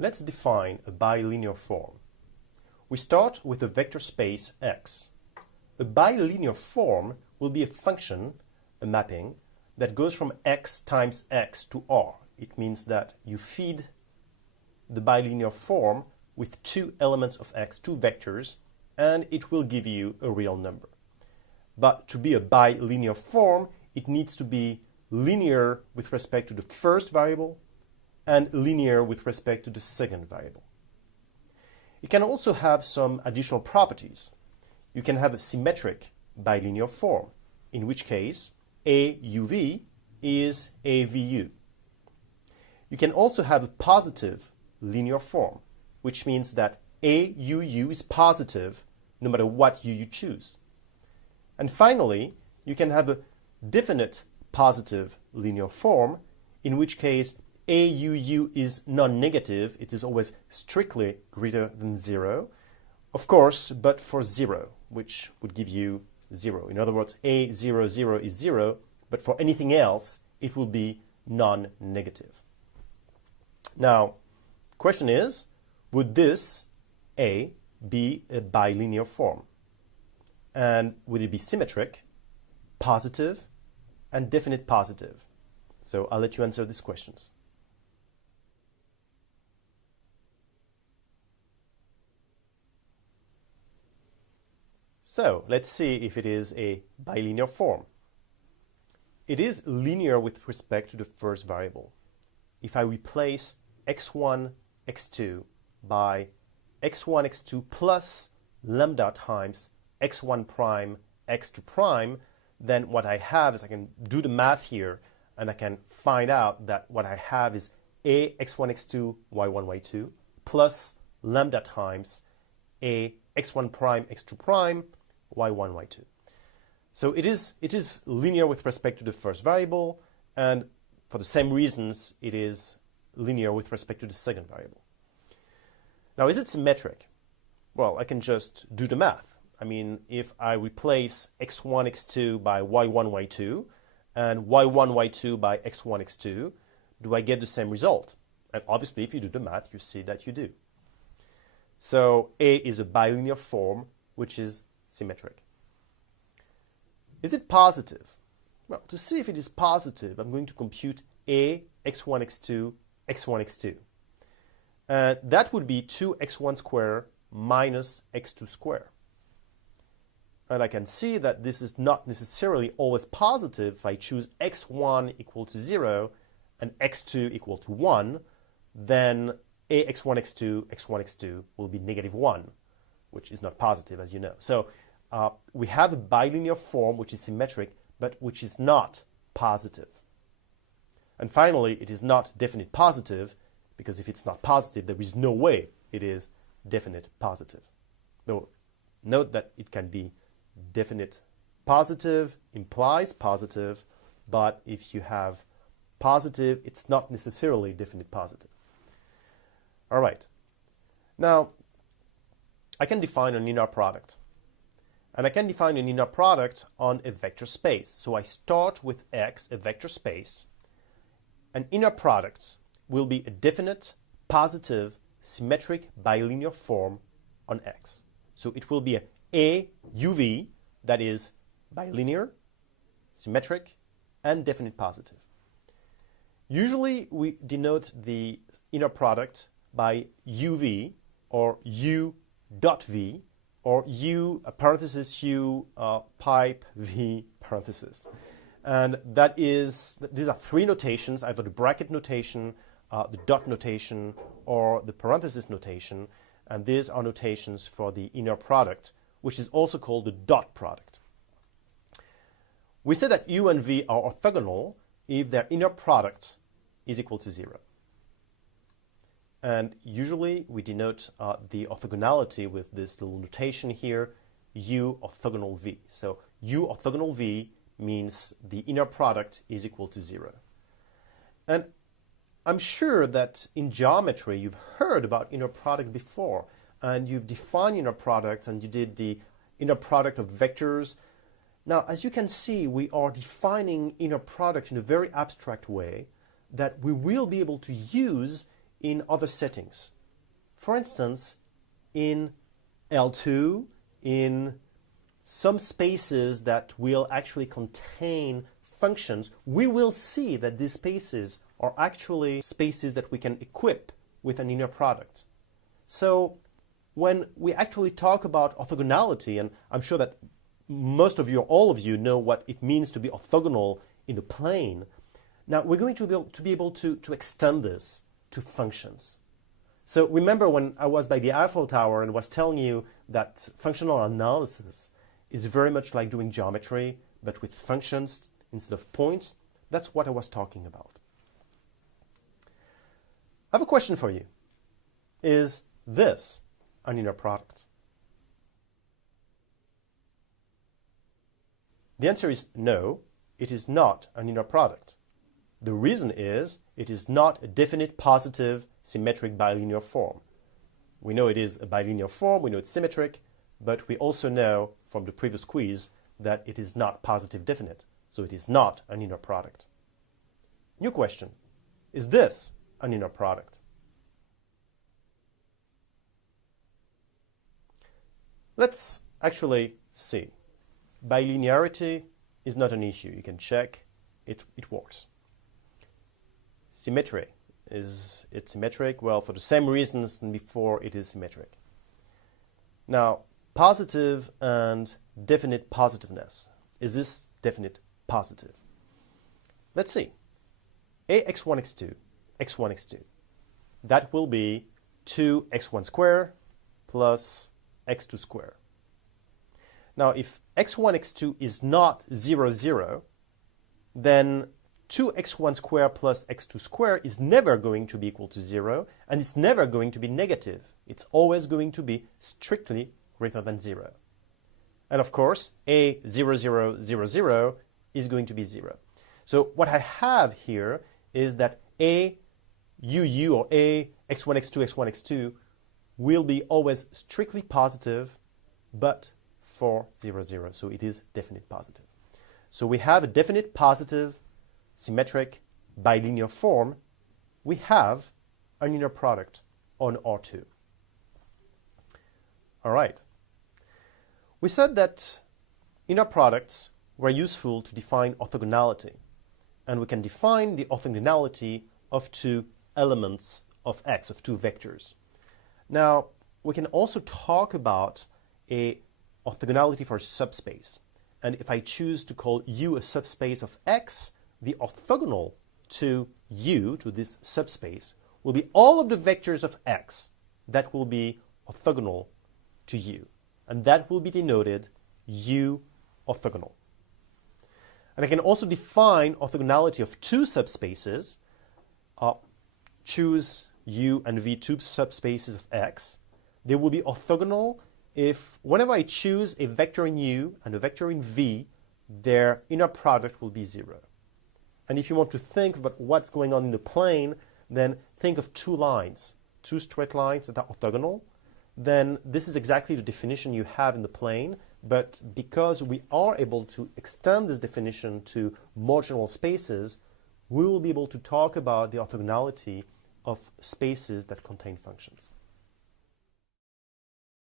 Let's define a bilinear form. We start with a vector space X. A bilinear form will be a function, a mapping, that goes from X times X to R. It means that you feed the bilinear form with two elements of X, two vectors, and it will give you a real number. But to be a bilinear form, it needs to be linear with respect to the first variable and linear with respect to the second variable. It can also have some additional properties. You can have a symmetric bilinear form, in which case AUV is AVU. You can also have a positive linear form, which means that AUU is positive no matter what U you choose. And finally, you can have a definite positive linear form, in which case AUU is non-negative. It is always strictly greater than 0, of course, but for 0, which would give you 0. In other words, A00 is 0, but for anything else, it will be non-negative. Now, question is, would this A be a bilinear form? And would it be symmetric, positive, and definite positive? So I'll let you answer these questions. So let's see if it is a bilinear form. It is linear with respect to the first variable. If I replace x1, x2 by x1, x2 plus lambda times x1 prime, x2 prime, then what I have is I can do the math here and I can find out that what I have is a x1, x2, y1, y2 plus lambda times a x1 prime, x2 prime, y1, y2. So it is linear with respect to the first variable, and for the same reasons, it is linear with respect to the second variable. Now, is it symmetric? Well, I can just do the math. I mean, if I replace x1, x2 by y1, y2, and y1, y2 by x1, x2, do I get the same result? And obviously, if you do the math, you see that you do. So A is a bilinear form, which is symmetric. Is it positive? Well, to see if it is positive, I'm going to compute A, x1, x2, x1, x2. And that would be 2x1 squared minus x2 squared. And I can see that this is not necessarily always positive. If I choose x1 equal to 0 and x2 equal to 1, then A x1, x2, x1, x2 will be negative 1, which is not positive, as you know. So we have a bilinear form which is symmetric, but which is not positive. And finally, it is not definite positive, because if it's not positive, there is no way it is definite positive. Though, note that it can be definite positive, implies positive, but if you have positive, it's not necessarily definite positive. All right. Now, I can define an inner product. And I can define an inner product on a vector space. So I start with X, a vector space. An inner product will be a definite, positive, symmetric bilinear form on X. So it will be a UV that is bilinear, symmetric, and definite positive. Usually we denote the inner product by UV or U dot V, or U parenthesis U pipe V parenthesis. And that is, these are three notations, either the bracket notation, the dot notation, or the parenthesis notation. And these are notations for the inner product, which is also called the dot product. We say that U and V are orthogonal if their inner product is equal to 0. And usually we denote the orthogonality with this little notation here, U orthogonal V. So U orthogonal V means the inner product is equal to 0. And I'm sure that in geometry you've heard about inner product before, and you've defined inner products, and you did the inner product of vectors. Now, as you can see, we are defining inner product in a very abstract way that we will be able to use in other settings. For instance, in L2, in some spaces that will actually contain functions, we will see that these spaces are actually spaces that we can equip with an inner product. So when we actually talk about orthogonality, and I'm sure that most of you, or all of you, know what it means to be orthogonal in a plane, now we're going to be able to extend this to functions. So remember when I was by the Eiffel Tower and was telling you that functional analysis is very much like doing geometry, but with functions instead of points? That's what I was talking about. I have a question for you. Is this an inner product? The answer is no, it is not an inner product. The reason is it is not a definite positive symmetric bilinear form. We know it is a bilinear form, we know it's symmetric, but we also know from the previous quiz that it is not positive definite, so it is not an inner product. New question. Is this an inner product? Let's actually see. Bilinearity is not an issue. You can check. It works. Symmetry. Is it symmetric? Well, for the same reasons than before, it is symmetric. Now, positive and definite positiveness. Is this definite positive? Let's see. Ax1, x2, x1, x2. That will be 2x1 squared plus x2 squared. Now, if x1, x2 is not 0, 0, then 2x1 squared plus x2 squared is never going to be equal to 0, and it's never going to be negative. It's always going to be strictly greater than 0. And of course, a 0, 0, 0, 0 is going to be 0. So what I have here is that a UU, or a x1, x2, x1, x2, will be always strictly positive, but for 0, 0. So it is definite positive. So we have a definite positive symmetric bilinear form. We have an inner product on R2. All right. We said that inner products were useful to define orthogonality, and we can define the orthogonality of two elements of X, of two vectors. Now, we can also talk about a orthogonality for a subspace. And if I choose to call U a subspace of X, the orthogonal to U, to this subspace, will be all of the vectors of X that will be orthogonal to U. And that will be denoted U orthogonal. And I can also define orthogonality of two subspaces. Choose U and V, two subspaces of X. They will be orthogonal if whenever I choose a vector in U and a vector in V, their inner product will be 0. And if you want to think about what's going on in the plane, then think of two lines, two straight lines that are orthogonal. Then this is exactly the definition you have in the plane, but because we are able to extend this definition to more general spaces, we will be able to talk about the orthogonality of spaces that contain functions.